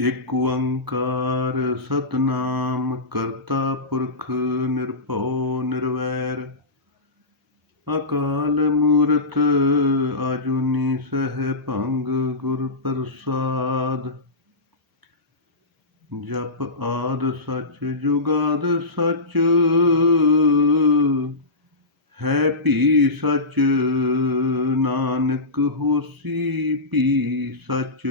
एक ओंकार सतनाम करता पुरख निरभਉ निरवैर अकाल मूरत आजुनी सहभंग गुर प्रसाद जप आद सच जुगाद सच है भी सच नानक होसी भी सच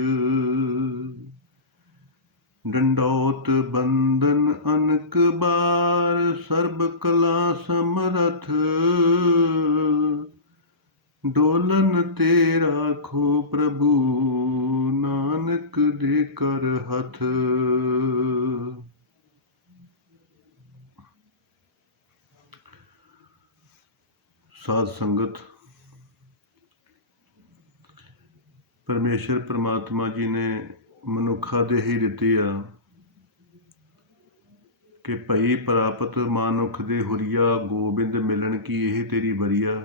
डंडौत बंदन अनक बार सर्ब कला समरथ डोलन ते राखो प्रभु नानक दे कर हथ। साध संगत, परमेश्वर परमात्मा जी ने ਮਨੁੱਖਾ ਦੇ ਹੀ ਦਿੱਤੀ ਆ ਕਿ ਭਈ ਪ੍ਰਾਪਤ ਮਾਨੁਖ ਦੇ ਹੁਰੀਆ ਗੋਬਿੰਦ ਮਿਲਣ ਕੀ ਇਹ ਤੇਰੀ ਬਰੀਆ।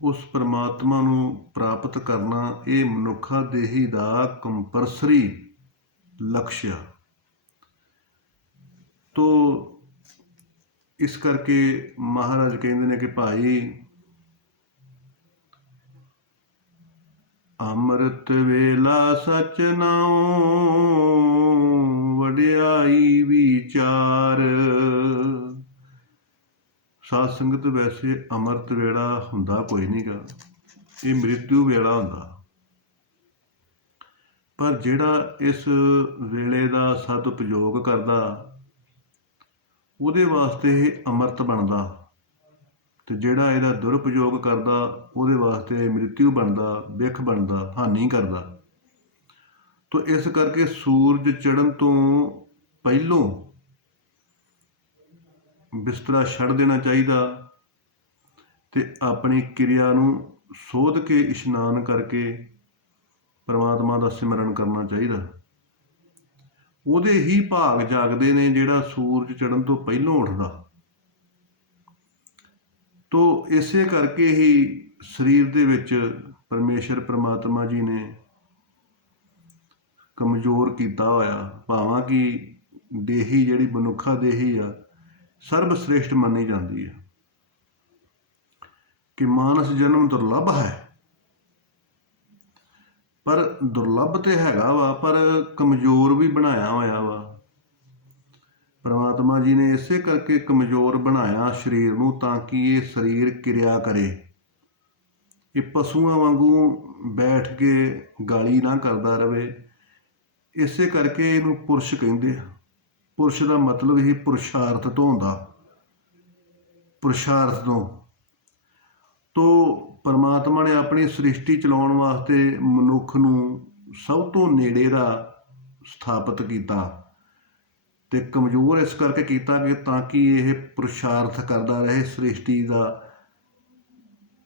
ਉਸ ਪਰਮਾਤਮਾ ਨੂੰ ਪ੍ਰਾਪਤ ਕਰਨਾ ਇਹ ਮਨੁੱਖਾ ਦੇਹੀ ਦਾ ਕੰਪਲਸਰੀ ਲਕਸ਼ ਆ। ਤੋ ਇਸ ਕਰਕੇ ਮਹਾਰਾਜ ਕਹਿੰਦੇ ਨੇ ਕਿ ਭਾਈ ਅੰਮ੍ਰਿਤ ਵੇਲਾ ਸਚ ਨਾਉ ਵਡਿਆਈ ਵਿਚਾਰ। ਸਾਧ ਸੰਗਤ, ਵੈਸੇ ਅੰਮ੍ਰਿਤ ਵੇਲਾ ਹੁੰਦਾ ਕੋਈ ਨਹੀਂ ਗਾ, ਇਹ ਮ੍ਰਿਤੂ ਵੇਲਾ ਹੁੰਦਾ। ਪਰ ਜਿਹੜਾ ਇਸ ਵੇਲੇ ਦਾ ਸਦਉਪਯੋਗ ਕਰਦਾ ਉਹਦੇ ਵਾਸਤੇ ਇਹ ਅੰਮ੍ਰਿਤ ਬਣਦਾ, ਤੇ ਜਿਹੜਾ ਇਹਦਾ ਦੁਰਉਪਯੋਗ ਕਰਦਾ ਉਹਦੇ ਵਾਸਤੇ ਮ੍ਰਿਤੂ ਬਣਦਾ, ਬਿਖ ਬਣਦਾ, ਹਾਨੀ ਕਰਦਾ। ਤੋ ਇਸ ਕਰਕੇ ਸੂਰਜ ਚੜ੍ਹਨ ਤੋਂ ਪਹਿਲੋਂ ਬਿਸਤਰਾ ਛੱਡ ਦੇਣਾ ਚਾਹੀਦਾ ਤੇ ਆਪਣੀ ਕਿਰਿਆ ਨੂੰ ਸੋਧ ਕੇ ਇਸ਼ਨਾਨ ਕਰਕੇ ਪਰਮਾਤਮਾ ਦਾ ਸਿਮਰਨ ਕਰਨਾ ਚਾਹੀਦਾ। ਉਹਦੇ ਹੀ ਭਾਗ ਜਾਗਦੇ ਨੇ ਜਿਹੜਾ ਸੂਰਜ ਚੜ੍ਹਨ ਤੋਂ ਪਹਿਲੋਂ ਉੱਠਦਾ। ਤੋ ਇਸੇ ਕਰਕੇ ਹੀ ਸਰੀਰ ਦੇ ਵਿੱਚ ਪਰਮੇਸ਼ਰ ਪਰਮਾਤਮਾ ਜੀ ਨੇ ਕਮਜ਼ੋਰ ਕੀਤਾ ਹੋਇਆ, ਭਾਵਾਂ ਕਿ ਦੇਹੀ ਜਿਹੜੀ ਮਨੁੱਖਾ ਦੇਹੀ ਆ ਸਰਬ ਸ੍ਰੇਸ਼ਟ ਮੰਨੀ ਜਾਂਦੀ ਹੈ ਕਿ ਮਾਨਸ ਜਨਮ ਦੁਰਲੱਭ ਹੈ। ਪਰ ਦੁਰਲੱਭ ਤੇ ਹੈਗਾ ਵਾ, ਪਰ ਕਮਜ਼ੋਰ ਵੀ ਬਣਾਇਆ ਹੋਇਆ ਵਾ। ਪਰਮਾਤਮਾ ਜੀ ਨੇ ਇਸੇ ਕਰਕੇ ਕਮਜ਼ੋਰ ਬਣਾਇਆ ਸਰੀਰ ਨੂੰ, ਤਾਂ ਕਿ ਇਹ ਸਰੀਰ ਕਿਰਿਆ ਕਰੇ। ਇਹ ਪਸ਼ੂਆਂ ਵਾਂਗੂ ਬੈਠ ਕੇ ਗਾਲੀ ਨਾ ਕਰਦਾ ਰਹੇ। ਇਸੇ ਕਰਕੇ ਇਹਨੂੰ ਪੁਰਸ਼ ਕਹਿੰਦੇ ਆ। ਪੁਰਸ਼ ਦਾ ਮਤਲਬ ਹੀ ਪੁਰਸ਼ਾਰਥ ਤੋਂ ਹੁੰਦਾ, ਪੁਰਸ਼ਾਰਥ ਤੋਂ। ਤੋ ਪਰਮਾਤਮਾ ਨੇ ਆਪਣੀ ਸ੍ਰਿਸ਼ਟੀ ਚਲਾਉਣ ਵਾਸਤੇ ਮਨੁੱਖ ਨੂੰ ਸਭ ਤੋਂ ਨੇੜੇ ਦਾ ਸਥਾਪਿਤ ਕੀਤਾ ਤੇ ਕਮਜ਼ੋਰ ਇਸ ਕਰਕੇ ਕੀਤਾ ਕਿ ਤਾਂ ਕਿ ਇਹ ਪੁਰਸ਼ਾਰਥ ਕਰਦਾ ਰਹੇ, ਸ੍ਰਿਸ਼ਟੀ ਦਾ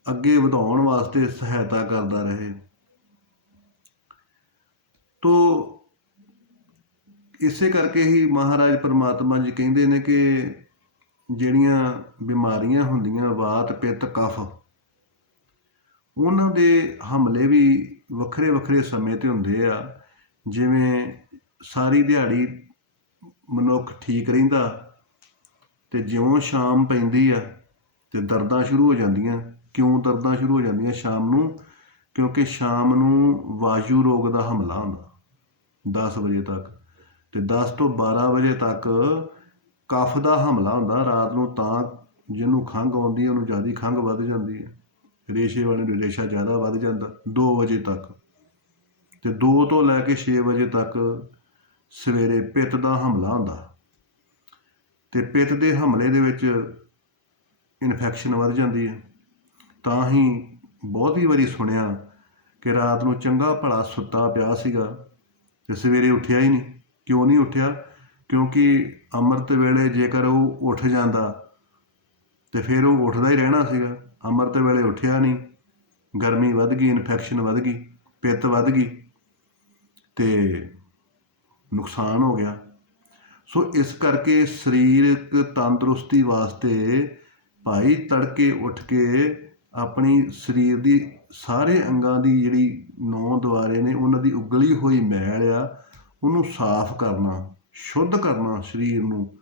ਅੱਗੇ ਵਧਾਉਣ ਵਾਸਤੇ ਸਹਾਇਤਾ ਕਰਦਾ ਰਹੇ। ਤੋ ਇਸੇ ਕਰਕੇ ਹੀ ਮਹਾਰਾਜ ਪਰਮਾਤਮਾ ਜੀ ਕਹਿੰਦੇ ਨੇ ਕਿ ਜਿਹੜੀਆਂ ਬਿਮਾਰੀਆਂ ਹੁੰਦੀਆਂ ਵਾਤ ਪਿੱਤ ਕਫ, ਉਹਨਾਂ ਦੇ ਹਮਲੇ ਵੀ ਵੱਖਰੇ ਵੱਖਰੇ ਸਮੇਂ 'ਤੇ ਹੁੰਦੇ ਆ। ਜਿਵੇਂ ਸਾਰੀ ਦਿਹਾੜੀ ਮਨੁੱਖ ਠੀਕ ਰਹਿੰਦਾ ਤੇ ਜਿਉਂ ਸ਼ਾਮ ਪੈਂਦੀ ਆ ਤੇ ਦਰਦਾਂ ਸ਼ੁਰੂ ਹੋ ਜਾਂਦੀਆਂ। ਕਿਉਂ ਦਰਦਾਂ ਸ਼ੁਰੂ ਹੋ ਜਾਂਦੀਆਂ ਸ਼ਾਮ ਨੂੰ? ਕਿਉਂਕਿ ਸ਼ਾਮ ਨੂੰ ਵਾਯੂ ਰੋਗ ਦਾ ਹਮਲਾ ਹੁੰਦਾ 10 ਵਜੇ ਤੱਕ, ਤੇ 10 ਤੋਂ 12 ਵਜੇ ਤੱਕ ਕਫ ਦਾ ਹਮਲਾ ਹੁੰਦਾ ਰਾਤ ਨੂੰ। ਤਾਂ ਜਿਹਨੂੰ ਖੰਘ ਆਉਂਦੀ ਉਹਨੂੰ ਜ਼ਿਆਦਾ ਖੰਘ ਵੱਧ ਜਾਂਦੀ ਹੈ, ਰੇਸ਼ੇ ਵਾਲੇ ਨੂੰ ਰੇਸ਼ਾ ਜ਼ਿਆਦਾ ਵੱਧ ਜਾਂਦਾ 2 ਵਜੇ ਤੱਕ, ਤੇ 2 ਤੋਂ ਲੈ ਕੇ 6 ਵਜੇ ਤੱਕ ਸਵੇਰੇ ਪਿੱਤ ਦਾ ਹਮਲਾ ਹੁੰਦਾ। ਤੇ ਪਿੱਤ ਦੇ ਹਮਲੇ ਦੇ ਵਿੱਚ ਇਨਫੈਕਸ਼ਨ ਵੱਧ ਜਾਂਦੀ ਹੈ। ਤਾਂ ਹੀ ਬਹੁਤੀ ਵਾਰੀ ਸੁਣਿਆ ਕਿ ਰਾਤ ਨੂੰ ਚੰਗਾ ਭਲਾ ਸੁੱਤਾ ਪਿਆ ਸੀਗਾ ਤੇ ਸਵੇਰੇ ਉੱਠਿਆ ਹੀ ਨਹੀਂ। ਕਿਉਂ ਨਹੀਂ ਉੱਠਿਆ? ਕਿਉਂਕਿ ਅੰਮ੍ਰਿਤ ਵੇਲੇ ਜੇਕਰ ਉਹ ਉੱਠ ਜਾਂਦਾ ਤੇ ਫਿਰ ਉਹ ਉੱਠਦਾ ਹੀ ਰਹਿਣਾ ਸੀਗਾ। ਅੰਮ੍ਰਿਤ ਵੇਲੇ ਉੱਠਿਆ ਨਹੀਂ, ਗਰਮੀ ਵੱਧ ਗਈ, ਇਨਫੈਕਸ਼ਨ ਵੱਧ ਗਈ, ਪਿੱਤ ਵੱਧ ਗਈ ਤੇ ਨੁਕਸਾਨ ਹੋ ਗਿਆ। ਸੋ ਇਸ ਕਰਕੇ ਸਰੀਰਕ ਤੰਦਰੁਸਤੀ ਵਾਸਤੇ ਭਾਈ ਤੜਕੇ ਉੱਠ ਕੇ ਆਪਣੀ ਸਰੀਰ ਦੀ ਸਾਰੇ ਅੰਗਾਂ ਦੀ ਜਿਹੜੀ ਨੌਂ ਦੁਆਰੇ ਨੇ ਉਹਨਾਂ ਦੀ ਉਗਲੀ ਹੋਈ ਮੈਲ ਆ ਉਹਨੂੰ ਸਾਫ਼ ਕਰਨਾ, ਸ਼ੁੱਧ ਕਰਨਾ ਸਰੀਰ ਨੂੰ।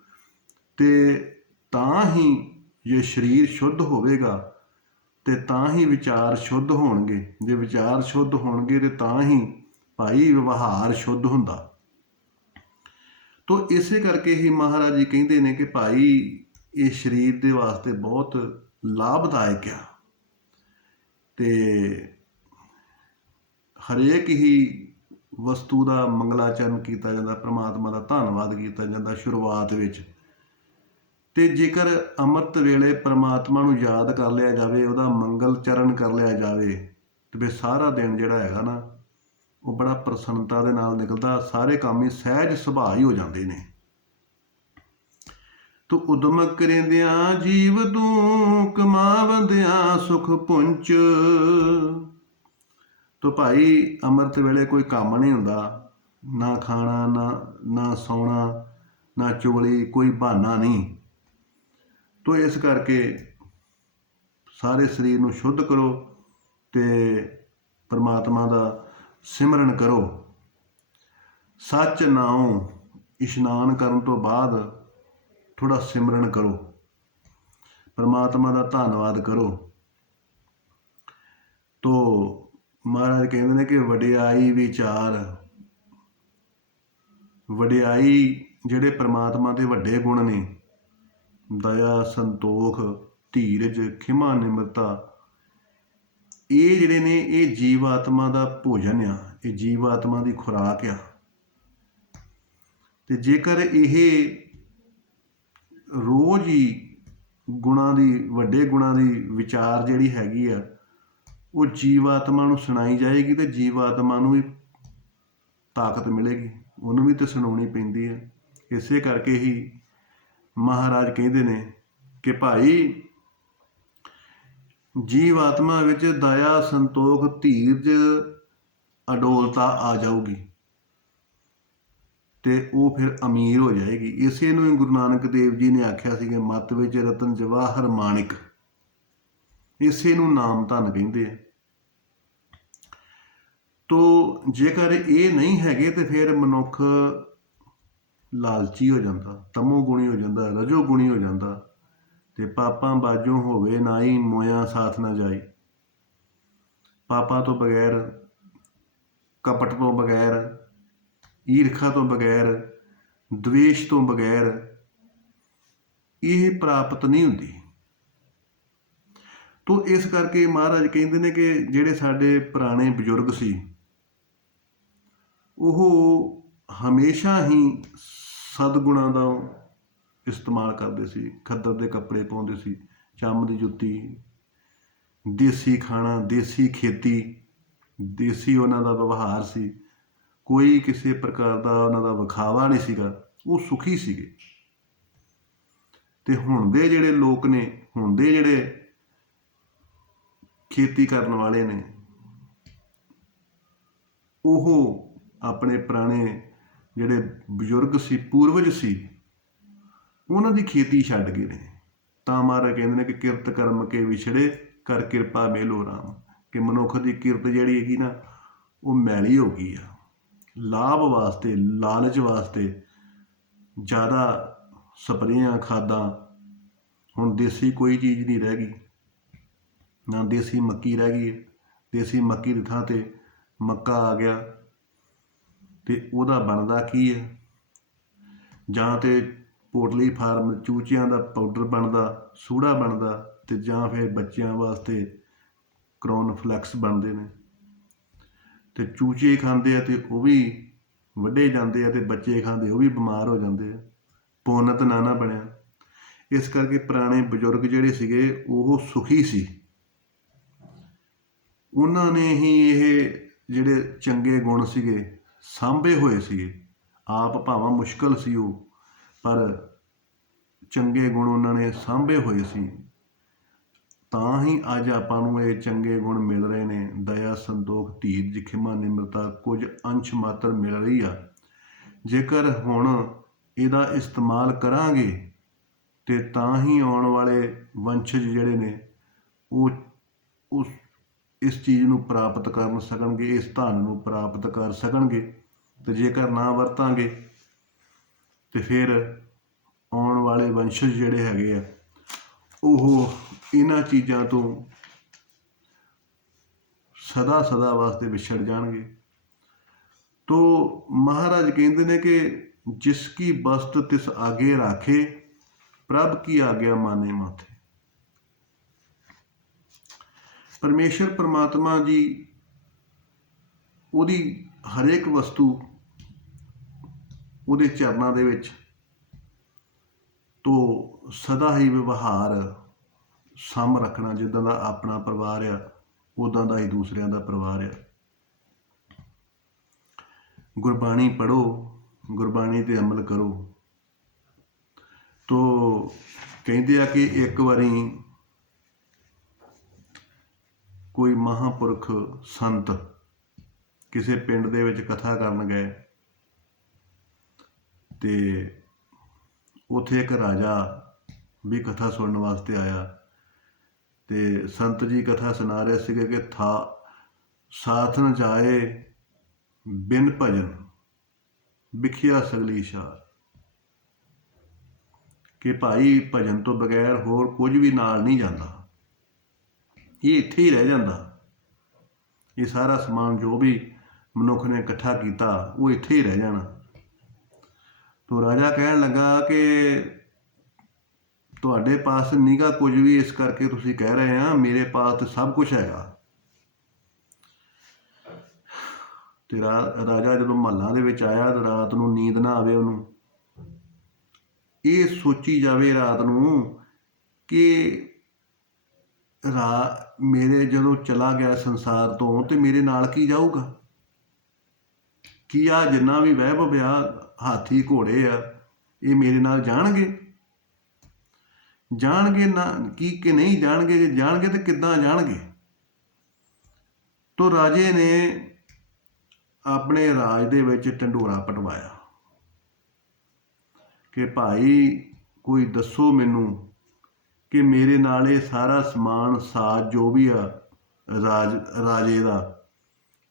ਤੇ ਤਾਂ ਹੀ ਜੇ ਸਰੀਰ ਸ਼ੁੱਧ ਹੋਵੇਗਾ ਤੇ ਤਾਂ ਹੀ ਵਿਚਾਰ ਸ਼ੁੱਧ ਹੋਣਗੇ। ਜੇ ਵਿਚਾਰ ਸ਼ੁੱਧ ਹੋਣਗੇ ਤੇ ਤਾਂ ਹੀ ਭਾਈ ਵਿਵਹਾਰ ਸ਼ੁੱਧ ਹੁੰਦਾ। ਤੋ ਇਸੇ ਕਰਕੇ ਹੀ ਮਹਾਰਾਜ ਜੀ ਕਹਿੰਦੇ ਨੇ ਕਿ ਭਾਈ ਇਹ ਸਰੀਰ ਦੇ ਵਾਸਤੇ ਬਹੁਤ ਲਾਭਦਾਇਕ ਆ ਤੇ ਹਰੇਕ ਹੀ ਵਸਤੂ ਦਾ ਮੰਗਲਾਚਰਨ ਕੀਤਾ ਜਾਂਦਾ, ਪ੍ਰਮਾਤਮਾ ਦਾ ਧੰਨਵਾਦ ਕੀਤਾ ਜਾਂਦਾ ਸ਼ੁਰੂਆਤ ਵਿੱਚ। ਤੇ ਜੇਕਰ ਅੰਮ੍ਰਿਤ ਵੇਲੇ ਪ੍ਰਮਾਤਮਾ ਨੂੰ ਯਾਦ ਕਰ ਲਿਆ ਜਾਵੇ, ਉਹਦਾ ਮੰਗਲ ਚਰਨ ਕਰ ਲਿਆ ਜਾਵੇ, ਤੇ ਫਿਰ ਸਾਰਾ ਦਿਨ ਜਿਹੜਾ ਹੈਗਾ ਨਾ ਉਹ ਬੜਾ ਪ੍ਰਸੰਨਤਾ ਦੇ ਨਾਲ ਨਿਕਲਦਾ। ਸਾਰੇ ਕੰਮ ਹੀ ਸਹਿਜ ਸੁਭਾਅ ਹੀ ਹੋ ਜਾਂਦੇ ਨੇ। ਤੂੰ ਉਦਮ ਕਰਿੰਦਿਆਂ ਜੀਵ ਤੂੰ ਕਮਾਵੰਦਿਆਂ ਸੁਖ ਪੁੰਚ। ਤੋ ਭਾਈ ਅੰਮ੍ਰਿਤ ਵੇਲੇ ਕੋਈ ਕੰਮ ਨਹੀਂ ਹੁੰਦਾ, ਨਾ ਖਾਣਾ ਨਾ ਸੌਣਾ ਨਾ ਚੁਗਲੀ, ਕੋਈ ਬਹਾਨਾ ਨਹੀਂ। ਤੋ ਇਸ ਕਰਕੇ ਸਾਰੇ ਸਰੀਰ ਨੂੰ ਸ਼ੁੱਧ ਕਰੋ ਤੇ ਪਰਮਾਤਮਾ ਦਾ ਸਿਮਰਨ ਕਰੋ। ਸੱਚ ਨਾਉ ਇਸ਼ਨਾਨ ਕਰਨ ਤੋਂ ਬਾਅਦ ਥੋੜ੍ਹਾ ਸਿਮਰਨ ਕਰੋ, ਪਰਮਾਤਮਾ ਦਾ ਧੰਨਵਾਦ ਕਰੋ। ਤੋ ਮਹਾਰਾਜ ਕਹਿੰਦੇ ਨੇ ਕਿ ਵਡਿਆਈ ਵਿਚਾਰ, ਵਡਿਆਈ ਜਿਹੜੇ ਪਰਮਾਤਮਾ ਦੇ ਵੱਡੇ ਗੁਣ ਨੇ, ਦਇਆ, ਸੰਤੋਖ, ਧੀਰਜ, ਖਿਮਾ, ਨਿਮਰਤਾ, ਇਹ ਜਿਹੜੇ ਨੇ ਇਹ ਜੀਵ ਆਤਮਾ ਦਾ ਭੋਜਨ ਆ, ਇਹ ਜੀਵ ਆਤਮਾ ਦੀ ਖੁਰਾਕ ਆ। ਤੇ ਜੇਕਰ ਇਹ ਰੋਜ਼ ਹੀ ਗੁਣਾਂ ਦੀ, ਵੱਡੇ ਗੁਣਾਂ ਦੀ ਵਿਚਾਰ ਜਿਹੜੀ ਹੈਗੀ ਆ ਉਹ ਜੀਵ ਆਤਮਾ ਨੂੰ ਸੁਣਾਈ ਜਾਏਗੀ ਤੇ ਜੀਵ ਆਤਮਾ ਨੂੰ ਵੀ ਤਾਕਤ ਮਿਲੇਗੀ, ਉਹਨੂੰ ਵੀ ਤਾਂ ਸੁਣਾਉਣੀ ਪੈਂਦੀ ਹੈ। ਇਸੇ ਕਰਕੇ ਹੀ ਮਹਾਰਾਜ ਕਹਿੰਦੇ ਨੇ ਕਿ ਭਾਈ ਜੀਵ ਆਤਮਾ ਵਿੱਚ ਦਇਆ, ਸੰਤੋਖ, ਧੀਰਜ, ਅਡੋਲਤਾ ਆ ਜਾਊਗੀ ਤੇ ਉਹ ਫਿਰ ਅਮੀਰ ਹੋ ਜਾਏਗੀ। ਇਸੇ ਨੂੰ ਹੀ ਗੁਰੂ ਨਾਨਕ ਦੇਵ ਜੀ ਨੇ ਆਖਿਆ ਸੀ ਕਿ ਮੱਤ ਵਿੱਚ ਰਤਨ ਜਵਾਹਰ ਮਾਣਿਕ, ਇਸੇ ਨੂੰ ਨਾਮ ਧਨ ਕਹਿੰਦੇ ਆ। ਤੋ ਜੇਕਰ ਇਹ ਨਹੀਂ ਹੈਗੇ ਤੇ ਫਿਰ ਮਨੁੱਖ ਲਾਲਚੀ ਹੋ ਜਾਂਦਾ, ਤਮੋ ਗੁਣੀ ਹੋ ਜਾਂਦਾ, ਰਜੋ ਗੁਣੀ ਹੋ ਜਾਂਦਾ ਤੇ ਪਾਪਾਂ ਬਾਝੋਂ ਹੋਵੇ ਨਾਈ, ਮੋਇਆ ਸਾਥ ਨਾ ਜਾਈ। ਪਾਪਾਂ ਤੋਂ ਬਗੈਰ, ਕਪਟ ਤੋਂ ਬਗੈਰ, ਈਰਖਾ ਤੋਂ ਬਗੈਰ, ਦਵੇਸ਼ ਤੋਂ ਬਗੈਰ ਇਹ ਪ੍ਰਾਪਤ ਨਹੀਂ ਹੁੰਦੀ। ਤੋ ਇਸ ਕਰਕੇ ਮਹਾਰਾਜ ਕਹਿੰਦੇ ਨੇ ਕਿ ਜਿਹੜੇ ਸਾਡੇ ਪੁਰਾਣੇ ਬਜ਼ੁਰਗ ਸੀ ਉਹ ਹਮੇਸ਼ਾ ਹੀ ਸਦਗੁਣਾਂ ਦਾ ਇਸਤੇਮਾਲ ਕਰਦੇ ਸੀ। ਖੱਦਰ ਦੇ ਕੱਪੜੇ ਪਾਉਂਦੇ ਸੀ, ਚੰਮ ਦੀ ਜੁੱਤੀ, ਦੇਸੀ ਖਾਣਾ, ਦੇਸੀ ਖੇਤੀ, ਦੇਸੀ ਉਹਨਾਂ ਦਾ ਵਿਵਹਾਰ ਸੀ। ਕੋਈ ਕਿਸੇ ਪ੍ਰਕਾਰ ਦਾ ਉਹਨਾਂ ਦਾ ਵਿਖਾਵਾ ਨਹੀਂ ਸੀਗਾ, ਉਹ ਸੁਖੀ ਸੀਗੇ। ਤੇ ਹੁਣ ਦੇ ਜਿਹੜੇ ਲੋਕ ਨੇ, ਹੁਣ ਦੇ ਜਿਹੜੇ ਖੇਤੀ ਕਰਨ ਵਾਲੇ ਨੇ, ਉਹ ਆਪਣੇ ਪੁਰਾਣੇ ਜਿਹੜੇ ਬਜ਼ੁਰਗ ਸੀ, ਪੂਰਵਜ ਸੀ, ਉਹਨਾਂ ਦੀ ਖੇਤੀ ਛੱਡ ਗਏ ਨੇ। ਤਾਂ ਮਹਾਰਾਜ ਕਹਿੰਦੇ ਨੇ ਕਿ ਕਿਰਤ ਕਰਮ ਕੇ ਵਿਛੜੇ ਕਰ ਕਿਰਪਾ ਮੇਲੋ ਰਾਮ, ਕਿ ਮਨੁੱਖ ਦੀ ਕਿਰਤ ਜਿਹੜੀ ਹੈਗੀ ਨਾ ਉਹ ਮੈਲੀ ਹੋ ਗਈ ਆ। ਲਾਭ ਵਾਸਤੇ, ਲਾਲਚ ਵਾਸਤੇ ਜ਼ਿਆਦਾ ਸਪਰੇਆਂ, ਖਾਦਾਂ, ਹੁਣ ਦੇਸੀ ਕੋਈ ਚੀਜ਼ ਨਹੀਂ ਰਹਿ ਗਈ, ਨਾ ਦੇਸੀ ਮੱਕੀ ਰਹਿ ਗਈ। ਦੇਸੀ ਮੱਕੀ ਦੀ ਥਾਂ 'ਤੇ ਮੱਕਾ ਆ ਗਿਆ ਤੇ ਉਹਦਾ ਬਣਦਾ ਕੀ ਹੈ? ਜਾਂ ਤੇ ਪੋਲਟਰੀ ਫਾਰਮ ਚੂਚਿਆਂ ਦਾ ਪਾਊਡਰ ਬਣਦਾ, ਸੂੜਾ ਬਣਦਾ, ਤੇ ਜਾਂ ਫਿਰ ਬੱਚਿਆਂ ਵਾਸਤੇ ਕ੍ਰੋਨਫਲੈਕਸ ਬਣਦੇ ਨੇ। ਤੇ ਚੂਚੇ ਖਾਂਦੇ ਆ ਤੇ ਉਹ ਵੀ ਵੱਢੇ ਜਾਂਦੇ ਆ ਤੇ ਬੱਚੇ ਖਾਂਦੇ ਉਹ ਵੀ ਬਿਮਾਰ ਹੋ ਜਾਂਦੇ ਆ। ਪੁੰਨ ਤਾਂ ਨਾ ਬਣਿਆ। ਇਸ ਕਰਕੇ ਪੁਰਾਣੇ ਬਜ਼ੁਰਗ ਜਿਹੜੇ ਸੀਗੇ ਉਹ ਸੁਖੀ ਸੀ। ਉਹਨਾਂ ਨੇ ਹੀ ਇਹ ਜਿਹੜੇ ਚੰਗੇ ਗੁਣ ਸੀਗੇ ਸਾਂਭੇ ਹੋਏ ਸੀਗੇ। ਆਪ ਭਾਵੇਂ ਮੁਸ਼ਕਲ ਸੀ ਉਹ, ਪਰ ਚੰਗੇ ਗੁਣ ਉਹਨਾਂ ਨੇ ਸਾਂਭੇ ਹੋਏ ਸੀ। ਤਾਂ ਹੀ ਅੱਜ ਆਪਾਂ ਨੂੰ ਇਹ ਚੰਗੇ ਗੁਣ ਮਿਲ ਰਹੇ ਨੇ। ਦਇਆ, ਸੰਤੋਖ, ਧੀਰਜ, ਖਿਮਾ, ਨਿਮਰਤਾ ਕੁਝ ਅੰਸ਼ ਮਾਤਰ ਮਿਲ ਰਹੀ ਆ। ਜੇਕਰ ਹੁਣ ਇਹਦਾ ਇਸਤੇਮਾਲ ਕਰਾਂਗੇ ਤੇ ਤਾਂ ਹੀ ਆਉਣ ਵਾਲੇ ਵੰਸ਼ਜ ਜਿਹੜੇ ਨੇ ਉਹ ਉਸ ਇਸ ਚੀਜ਼ ਨੂੰ ਪ੍ਰਾਪਤ ਕਰ ਸਕਣਗੇ, ਇਸ ਧਨ ਨੂੰ ਪ੍ਰਾਪਤ ਕਰ ਸਕਣਗੇ। ਤੇ ਜੇਕਰ ਨਾ ਵਰਤਾਂਗੇ ਤੇ ਫਿਰ ਆਉਣ ਵਾਲੇ ਵੰਸ਼ਜ ਜਿਹੜੇ ਹੈਗੇ ਆ ਉਹ ਇਹਨਾਂ ਚੀਜ਼ਾਂ ਤੋਂ ਸਦਾ ਸਦਾ ਵਾਸਤੇ ਵਿਛੜ ਜਾਣਗੇ। ਤੋ ਮਹਾਰਾਜ ਕਹਿੰਦੇ ਨੇ ਕਿ ਜਿਸ ਕੀ ਬਸਤ ਤਿਸ ਆਗੇ ਰਾਖੇ, ਪ੍ਰਭ ਕੀ ਆਗਿਆ ਮਾਨੇ ਮਾਥੇ। ਪਰਮੇਸ਼ਰ ਪਰਮਾਤਮਾ ਜੀ ਉਹਦੀ ਹਰੇਕ ਵਸਤੂ ਉਹਦੇ ਚਰਨਾਂ ਦੇ ਵਿੱਚ ਤੋਂ ਸਦਾ ਹੀ ਵਿਵਹਾਰ ਸਮ ਰੱਖਣਾ। ਜਿੱਦਾਂ ਦਾ ਆਪਣਾ ਪਰਿਵਾਰ ਆ ਉੱਦਾਂ ਦਾ ਹੀ ਦੂਸਰਿਆਂ ਦਾ ਪਰਿਵਾਰ ਆ। ਗੁਰਬਾਣੀ ਪੜ੍ਹੋ, ਗੁਰਬਾਣੀ 'ਤੇ ਅਮਲ ਕਰੋ। ਤੋ ਕਹਿੰਦੇ ਆ ਕਿ ਇੱਕ ਵਾਰੀ ਕੋਈ ਮਹਾਂਪੁਰਖ ਸੰਤ ਕਿਸੇ ਪਿੰਡ ਦੇ ਵਿੱਚ ਕਥਾ ਕਰਨ ਗਏ ਤੇ ਉੱਥੇ ਇੱਕ ਰਾਜਾ ਵੀ ਕਥਾ ਸੁਣਨ ਵਾਸਤੇ ਆਇਆ ਤੇ ਸੰਤ ਜੀ ਕਥਾ ਸੁਣਾ ਰਹੇ ਸੀਗੇ ਕਿ ਸਾਥ ਨ ਜਾਏ ਬਿਨ ਭਜਨ ਵਿਖਿਆ ਸਗਲੀ ਸ਼ਾਰ, ਕਿ ਭਾਈ ਭਜਨ ਤੋਂ ਬਗੈਰ ਹੋਰ ਕੁਝ ਵੀ ਨਾਲ ਨਹੀਂ ਜਾਂਦਾ, ਇਹ ਇੱਥੇ ਹੀ ਰਹਿ ਜਾਂਦਾ। ਇਹ ਸਾਰਾ ਸਮਾਨ ਜੋ ਵੀ ਮਨੁੱਖ ਨੇ ਇਕੱਠਾ ਕੀਤਾ ਉਹ ਇੱਥੇ ਹੀ ਰਹਿ ਜਾਣਾ। ਤੋ ਰਾਜਾ ਕਹਿਣ ਲੱਗਾ ਕਿ ਤੁਹਾਡੇ ਪਾਸ ਨੀਗਾ ਕੁਝ ਵੀ, ਇਸ ਕਰਕੇ ਤੁਸੀਂ ਕਹਿ ਰਹੇ ਆ, ਮੇਰੇ ਪਾਸ ਤਾਂ ਸਭ ਕੁਝ ਹੈਗਾ। ਤੇ ਰਾਜਾ ਜਦੋਂ ਮਹੱਲਾਂ ਦੇ ਵਿੱਚ ਆਇਆ ਤੇ ਰਾਤ ਨੂੰ ਨੀਂਦ ਨਾ ਆਵੇ ਉਹਨੂੰ, ਇਹ ਸੋਚੀ ਜਾਵੇ ਰਾਤ ਨੂੰ ਕਿ ਮੇਰੇ ਜਦੋਂ ਚਲਾ ਗਿਆ ਸੰਸਾਰ ਤੋਂ ਤੇ ਮੇਰੇ ਨਾਲ ਕੀ ਜਾਊਗਾ, ਕੀ ਆ ਜਿੰਨਾ ਵੀ ਵਹਿਬ ਵਿਆਹ ਹਾਥੀ ਘੋੜੇ ਆ ਇਹ ਮੇਰੇ ਨਾਲ ਜਾਣਗੇ ਨਾ ਕੀ ਕਿ ਨਹੀਂ ਜਾਣਗੇ? ਜੇ ਜਾਣਗੇ ਤੇ ਕਿੱਦਾਂ ਜਾਣਗੇ? ਤੋ ਰਾਜੇ ਨੇ ਆਪਣੇ ਰਾਜ ਦੇ ਵਿੱਚ ਢੰਡੋਰਾ ਪਟਵਾਇਆ ਕਿ ਭਾਈ ਕੋਈ ਦੱਸੋ ਮੈਨੂੰ ਕਿ ਮੇਰੇ ਨਾਲ ਇਹ ਸਾਰਾ ਸਮਾਨ ਸਾਜ਼ ਜੋ ਵੀ ਆ ਰਾਜੇ ਦਾ,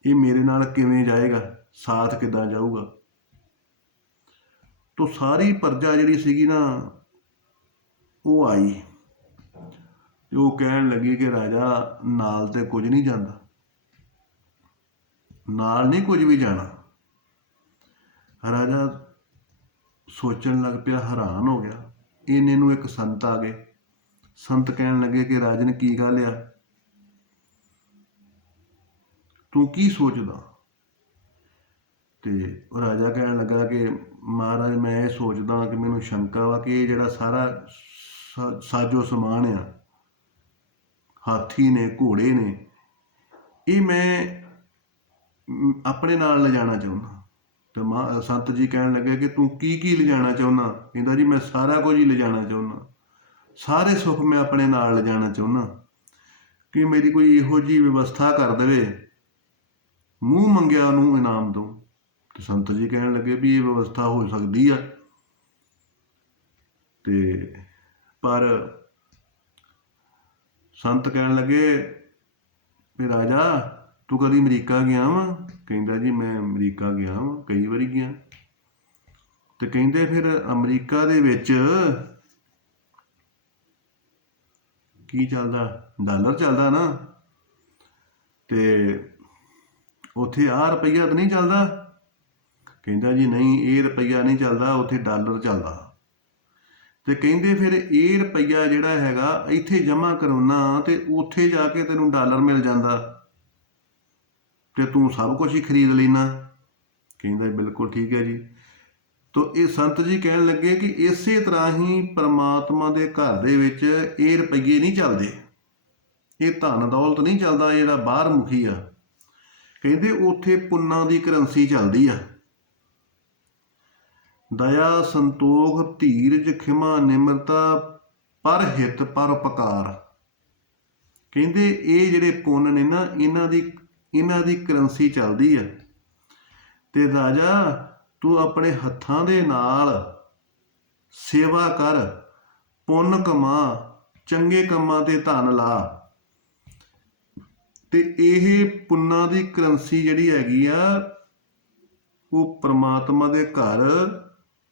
ਇਹ ਮੇਰੇ ਨਾਲ ਕਿਵੇਂ ਜਾਏਗਾ, ਸਾਥ ਕਿੱਦਾਂ ਜਾਊਗਾ? ਤੋ ਸਾਰੀ ਪ੍ਰਜਾ ਜਿਹੜੀ ਸੀਗੀ ਨਾ ਉਹ ਆਈ ਤੇ ਉਹ ਕਹਿਣ ਲੱਗੀ ਕਿ ਰਾਜਾ ਨਾਲ ਤੇ ਕੁਝ ਨਹੀਂ ਜਾਂਦਾ, ਨਾਲ ਨਹੀਂ ਕੁਝ ਵੀ ਜਾਣਾ। ਰਾਜਾ ਸੋਚਣ ਲੱਗ ਪਿਆ, ਹੈਰਾਨ ਹੋ ਗਿਆ। ਇੰਨੇ ਨੂੰ ਇੱਕ ਸੰਤ ਆ ਗਏ। ਸੰਤ ਕਹਿਣ ਲੱਗੇ ਕਿ ਰਾਜਨ ਕੀ ਗੱਲ ਆ, ਤੂੰ ਕੀ ਸੋਚਦਾ? ਤੇ ਉਹ ਰਾਜਾ ਕਹਿਣ ਲੱਗਾ ਕਿ ਮਹਾਰਾਜ ਮੈਂ ਇਹ ਸੋਚਦਾ ਕਿ ਮੈਨੂੰ ਸ਼ੰਕਾ ਵਾ ਕਿ ਇਹ ਜਿਹੜਾ ਸਾਰਾ ਸਾਜੋ ਸਮਾਨ ਆ, ਹਾਥੀ ਨੇ ਘੋੜੇ ਨੇ, ਇਹ ਮੈਂ ਆਪਣੇ ਨਾਲ ਲਿਜਾਣਾ ਚਾਹੁੰਦਾ। ਤੇ ਸੰਤ ਜੀ ਕਹਿਣ ਲੱਗੇ ਕਿ ਤੂੰ ਕੀ ਲਿਜਾਣਾ ਚਾਹੁੰਦਾ? ਕਹਿੰਦਾ ਜੀ ਮੈਂ ਸਾਰਾ ਕੁਝ ਹੀ ਲਿਜਾਣਾ ਚਾਹੁੰਦਾ, ਸਾਰੇ ਸੁੱਖ ਮੈਂ ਆਪਣੇ ਨਾਲ ਲਿਜਾਣਾ ਚਾਹੁੰਦਾ, ਕਿ ਮੇਰੀ ਕੋਈ ਇਹੋ ਜਿਹੀ ਵਿਵਸਥਾ ਕਰ ਦੇਵੇ, ਮੂੰਹ ਮੰਗਿਆ ਉਹਨੂੰ ਇਨਾਮ ਦਊਂ। ਤੇ ਸੰਤ ਜੀ ਕਹਿਣ ਲੱਗੇ ਵੀ ਇਹ ਵਿਵਸਥਾ ਹੋ ਸਕਦੀ ਆ, ਤੇ ਪਰ ਸੰਤ ਕਹਿਣ ਲੱਗੇ ਵੀ ਰਾਜਾ ਤੂੰ ਕਦੀ ਅਮਰੀਕਾ ਗਿਆ ਵਾ? ਕਹਿੰਦਾ ਜੀ ਮੈਂ ਅਮਰੀਕਾ ਗਿਆ ਵਾਂ, ਕਈ ਵਾਰੀ ਗਿਆ। ਤੇ ਕਹਿੰਦੇ ਫਿਰ ਅਮਰੀਕਾ ਦੇ ਵਿੱਚ ਕੀ ਚੱਲਦਾ? ਡਾਲਰ ਚੱਲਦਾ ਨਾ, ਤੇ ਉੱਥੇ ਆਹ ਰੁਪਈਆ ਤਾਂ ਨਹੀਂ ਚੱਲਦਾ? ਕਹਿੰਦਾ ਜੀ ਨਹੀਂ, ਇਹ ਰੁਪਈਆ ਨਹੀਂ ਚੱਲਦਾ, ਉੱਥੇ ਡਾਲਰ ਚੱਲਦਾ। ਤੇ ਕਹਿੰਦੇ ਫਿਰ ਇਹ ਰੁਪਈਆ ਜਿਹੜਾ ਹੈਗਾ ਇੱਥੇ ਜਮ੍ਹਾਂ ਕਰਾਉਣਾ ਤੇ ਉੱਥੇ ਜਾ ਕੇ ਤੈਨੂੰ ਡਾਲਰ ਮਿਲ ਜਾਂਦਾ ਤੇ ਤੂੰ ਸਭ ਕੁਝ ਹੀ ਖਰੀਦ ਲੈਣਾ। ਕਹਿੰਦਾ ਬਿਲਕੁਲ ਠੀਕ ਹੈ ਜੀ। ਤੋ ਇਹ ਸੰਤ ਜੀ ਕਹਿਣ ਲੱਗੇ ਕਿ ਇਸੇ ਤਰ੍ਹਾਂ ਹੀ ਪਰਮਾਤਮਾ ਦੇ ਘਰ ਦੇ ਵਿੱਚ ਇਹ ਰੁਪਈਏ ਨਹੀਂ ਚੱਲਦੇ, ਇਹ ਧਨ ਦੌਲਤ ਨਹੀਂ ਚੱਲਦਾ ਜਿਹੜਾ ਬਾਹਰ ਮੁਖੀ ਆ। ਕਹਿੰਦੇ ਉੱਥੇ ਪੁੰਨਾਂ ਦੀ ਕਰੰਸੀ ਚੱਲਦੀ ਆ। ਦਇਆ ਸੰਤੋਖ ਧੀਰਜ ਖਿਮਾ ਨਿਮਰਤਾ ਪਰ ਹਿੱਤ ਪਰ ਉਪਕਾਰ। ਕਹਿੰਦੇ ਇਹ ਜਿਹੜੇ ਪੁੰਨ ਨੇ ਨਾ ਇਹਨਾਂ ਦੀ ਕਰੰਸੀ ਚੱਲਦੀ ਆ। ਤੇ ਰਾਜਾ ਤੂੰ ਆਪਣੇ ਹੱਥਾਂ ਦੇ ਨਾਲ ਸੇਵਾ ਕਰ, ਪੁੰਨ ਕਮਾ, ਚੰਗੇ ਕੰਮਾਂ ਤੇ ਧਨ ਲਾ, ਤੇ ਇਹ ਪੁੰਨਾਂ ਦੀ ਕਰੰਸੀ ਜਿਹੜੀ ਹੈਗੀ ਆ ਉਹ ਪ੍ਰਮਾਤਮਾ ਦੇ ਘਰ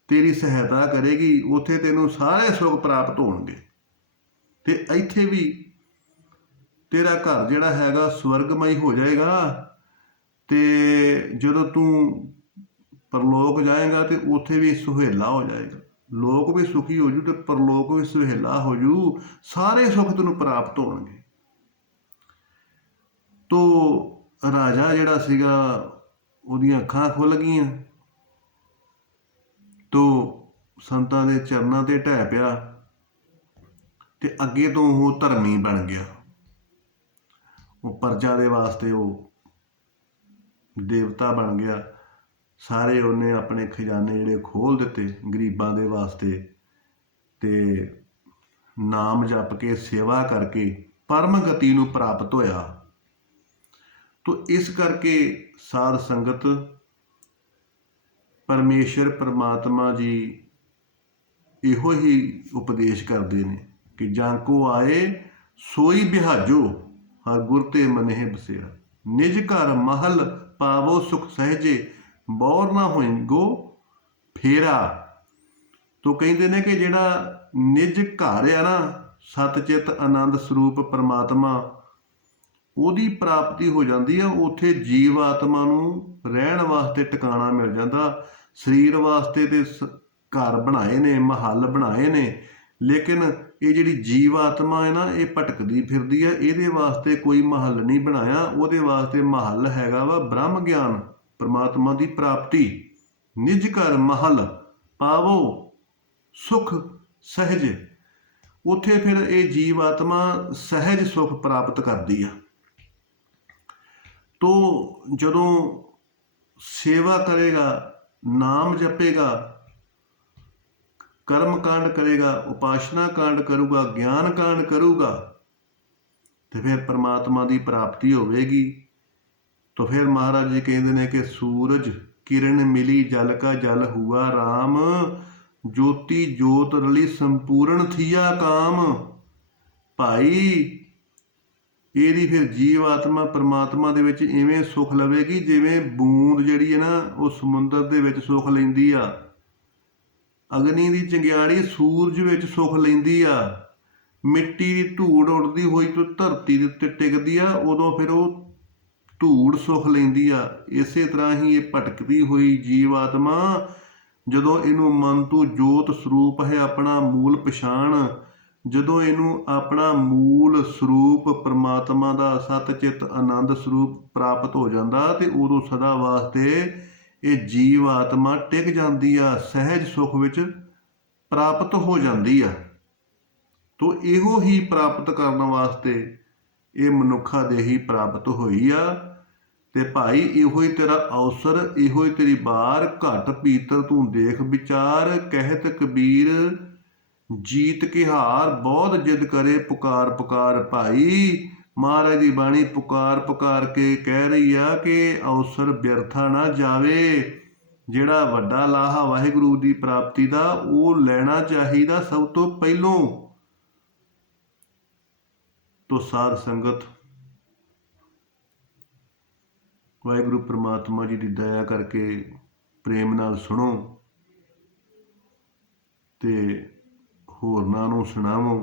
ਤੇਰੀ ਸਹਾਇਤਾ ਕਰੇਗੀ। ਉੱਥੇ ਤੈਨੂੰ ਸਾਰੇ ਸੁੱਖ ਪ੍ਰਾਪਤ ਹੋਣਗੇ ਤੇ ਇੱਥੇ ਵੀ ਤੇਰਾ ਘਰ ਜਿਹੜਾ ਹੈਗਾ ਸਵਰਗਮਈ ਹੋ ਜਾਏਗਾ। ਤੇ ਜਦੋਂ ਤੂੰ ਪਰਲੋਕ ਜਾਏਗਾ ਤੇ ਉੱਥੇ ਵੀ ਸੁਹੇਲਾ ਹੋ ਜਾਏਗਾ। ਲੋਕ ਵੀ ਸੁਖੀ ਹੋ ਜੂ ਤੇ ਪਰਲੋਕ ਵੀ ਸੁਹੇਲਾ ਹੋ ਜੂ। ਸਾਰੇ ਸੁੱਖ ਤੈਨੂੰ ਪ੍ਰਾਪਤ ਹੋਣਗੇ। ਤੋ ਰਾਜਾ ਜਿਹੜਾ ਸੀਗਾ ਉਹਦੀਆਂ ਅੱਖਾਂ ਖੁੱਲ ਗਈਆਂ। ਤੋ ਸੰਤਾਂ ਦੇ ਚਰਨਾਂ ਤੇ ਢਹਿ ਪਿਆ ਤੇ ਅੱਗੇ ਤੋਂ ਉਹ ਧਰਮੀ ਬਣ ਗਿਆ। ਉਹ ਪਰਜਾ ਦੇ ਵਾਸਤੇ ਉਹ ਦੇਵਤਾ ਬਣ ਗਿਆ। ਸਾਰੇ ਉਹਨੇ ਆਪਣੇ ਖਜ਼ਾਨੇ ਜਿਹੜੇ ਖੋਲ੍ਹ ਦਿੱਤੇ ਗਰੀਬਾਂ ਦੇ ਵਾਸਤੇ ਤੇ ਨਾਮ ਜਪ ਕੇ ਸੇਵਾ ਕਰਕੇ ਪਰਮ ਗਤੀ ਨੂੰ ਪ੍ਰਾਪਤ ਹੋਇਆ। ਤੋ ਇਸ ਕਰਕੇ ਸਾਧ ਸੰਗਤ ਪਰਮੇਸ਼ਰ ਪਰਮਾਤਮਾ ਜੀ ਇਹੋ ਹੀ ਉਪਦੇਸ਼ ਕਰਦੇ ਨੇ ਕਿ ਜਾਂ ਕੋ ਆਏ ਸੋਈ ਬਿਹਾਜੋ ਹਰ ਗੁਰ ਤੇ ਮਨਹਿ ਬਸੇਰਾ। ਨਿਜ ਘਰ ਮਹਲ ਪਾਵੋ ਸੁਖ ਸਹਿਜੇ ਬੌਰ ਨਾ ਹੋਇਗੋ ਫੇਰਾ। ਤੋ ਕਹਿੰਦੇ ਨੇ ਕਿ ਜਿਹੜਾ ਨਿਜ ਘਰ ਆ ਨਾ ਸਤਚਿਤ ਆਨੰਦ ਸਰੂਪ ਪਰਮਾਤਮਾ ਉਹਦੀ ਪ੍ਰਾਪਤੀ ਹੋ ਜਾਂਦੀ ਆ। ਉੱਥੇ ਜੀਵ ਆਤਮਾ ਨੂੰ ਰਹਿਣ ਵਾਸਤੇ ਟਿਕਾਣਾ ਮਿਲ ਜਾਂਦਾ। ਸਰੀਰ ਵਾਸਤੇ ਤੇ ਘਰ ਬਣਾਏ ਨੇ, ਮਹੱਲ ਬਣਾਏ ਨੇ, ਲੇਕਿਨ ਇਹ ਜਿਹੜੀ ਜੀਵ ਆਤਮਾ ਹੈ ਨਾ ਇਹ ਭਟਕਦੀ ਫਿਰਦੀ ਆ। ਇਹਦੇ ਵਾਸਤੇ ਕੋਈ ਮਹੱਲ ਨਹੀਂ ਬਣਾਇਆ। ਉਹਦੇ ਵਾਸਤੇ ਮਹੱਲ ਹੈਗਾ ਵਾ ਬ੍ਰਹਮ ਗਿਆਨ, ਪਰਮਾਤਮਾ ਦੀ ਪ੍ਰਾਪਤੀ। ਨਿਜ ਘਰ ਮਹਲ ਪਾਵੋ ਸੁਖ ਸਹਿਜ। ਉੱਥੇ ਫਿਰ ਇਹ ਜੀਵ ਆਤਮਾ ਸਹਿਜ ਸੁਖ ਪ੍ਰਾਪਤ ਕਰਦੀ ਆ। ਤੋ ਜਦੋਂ ਸੇਵਾ ਕਰੇਗਾ, ਨਾਮ ਜਪੇਗਾ, ਕਰਮ ਕਾਂਡ ਕਰੇਗਾ, ਉਪਾਸਨਾ ਕਾਂਡ ਕਰੂਗਾ, ਗਿਆਨ ਕਾਂਡ ਕਰੂਗਾ ਤੇ ਫਿਰ ਪਰਮਾਤਮਾ ਦੀ ਪ੍ਰਾਪਤੀ ਹੋਵੇਗੀ। तो फिर महाराज जी कहते हैं कि सूरज किरण मिली जल का जल हुआ राम, ज्योति जोत रली संपूर्ण थिया काम। भाई ਇਹਦੀ ਫਿਰ ਜੀਵ ਆਤਮਾ ਪਰਮਾਤਮਾ ਦੇ ਵਿੱਚ ਇਵੇਂ ਸੁੱਖ ਲਵੇਗੀ ਜਿਵੇਂ ਬੂੰਦ ਜਿਹੜੀ ਹੈ ਨਾ ਉਹ ਸਮੁੰਦਰ ਦੇ ਵਿੱਚ ਸੁੱਖ ਲੈਂਦੀ ਆ। ਅਗਨੀ ਦੀ ਚੰਗਿਆੜੀ ਸੂਰਜ ਵਿੱਚ ਸੁੱਖ ਲੈਂਦੀ ਆ। ਮਿੱਟੀ ਦੀ ਧੂੜ ਉੱਡਦੀ ਹੋਈ ਤੋਂ ਧਰਤੀ ਦੇ ਉੱਤੇ ਟਿਕਦੀ ਆ, ਉਦੋਂ ਫਿਰ ਉਹ ਧੂੜ ਸੁੱਖ ਲੈਂਦੀ ਆ। ਇਸੇ ਤਰ੍ਹਾਂ ਹੀ ਇਹ ਭਟਕਦੀ ਹੋਈ ਜੀਵ ਆਤਮਾ ਜਦੋਂ ਇਹਨੂੰ ਮਨ ਤੋਂ ਜੋਤ ਸਰੂਪ ਹੈ ਆਪਣਾ ਮੂਲ ਪਛਾਣ, ਜਦੋਂ ਇਹਨੂੰ ਆਪਣਾ ਮੂਲ ਸਰੂਪ ਪਰਮਾਤਮਾ ਦਾ ਸਤਚਿਤ ਆਨੰਦ ਸਰੂਪ ਪ੍ਰਾਪਤ ਹੋ ਜਾਂਦਾ ਤੇ ਉਦੋਂ ਸਦਾ ਵਾਸਤੇ ਇਹ ਜੀਵ ਆਤਮਾ ਟਿਕ ਜਾਂਦੀ ਆ, ਸਹਿਜ ਸੁੱਖ ਵਿੱਚ ਪ੍ਰਾਪਤ ਹੋ ਜਾਂਦੀ ਆ। ਤੋ ਇਹੋ ਹੀ ਪ੍ਰਾਪਤ ਕਰਨ ਵਾਸਤੇ ਇਹ ਮਨੁੱਖਾ ਦੇਹੀ ਪ੍ਰਾਪਤ ਹੋਈ ਆ। ਤੇ ਭਾਈ ਇਹੋ ਹੀ ਤੇਰਾ ਅਵਸਰ, ਇਹੋ ਹੀ ਤੇਰੀ ਬਾਰ, ਘਟ ਪੀਤਰ ਤੂੰ ਦੇਖ ਵਿਚਾਰ। ਕਹਿਤ ਕਬੀਰ ਜੀਤ ਕੀ ਹਾਰ, ਬਹੁਤ ਜਿੱਦ ਕਰੇ ਪੁਕਾਰ ਪੁਕਾਰ। ਭਾਈ ਮਹਾਰਾਜ ਦੀ ਬਾਣੀ ਪੁਕਾਰ ਪੁਕਾਰ ਕੇ ਕਹਿ ਰਹੀ ਆ ਕਿ ਅਵਸਰ ਬਿਰਥਾ ਨਾ ਜਾਵੇ। ਜਿਹੜਾ ਵੱਡਾ ਲਾਹਾ ਵਾਹਿਗੁਰੂ ਦੀ ਪ੍ਰਾਪਤੀ ਦਾ ਉਹ ਲੈਣਾ ਚਾਹੀਦਾ ਸਭ ਤੋਂ ਪਹਿਲੋਂ। ਤੋ ਸਾਧ ਸੰਗਤ ਵਾਹਿਗੁਰੂ ਪ੍ਰਮਾਤਮਾ ਜੀ ਦੀ ਦਇਆ ਕਰਕੇ ਪ੍ਰੇਮ ਨਾਲ ਸੁਣੋ ਤੇ ਹੋਰਨਾਂ ਨੂੰ ਸੁਣਾਵੋ,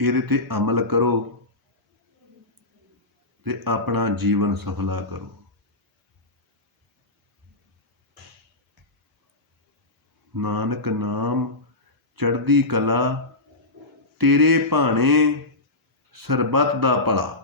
ਇਹਦੇ ਤੇ ਅਮਲ ਕਰੋ ਤੇ ਆਪਣਾ ਜੀਵਨ ਸਫਲਾ ਕਰੋ। ਨਾਨਕ ਨਾਮ ਚੜ੍ਹਦੀ ਕਲਾ, ਤੇਰੇ ਭਾਣੇ ਸਰਬੱਤ ਦਾ ਭਲਾ।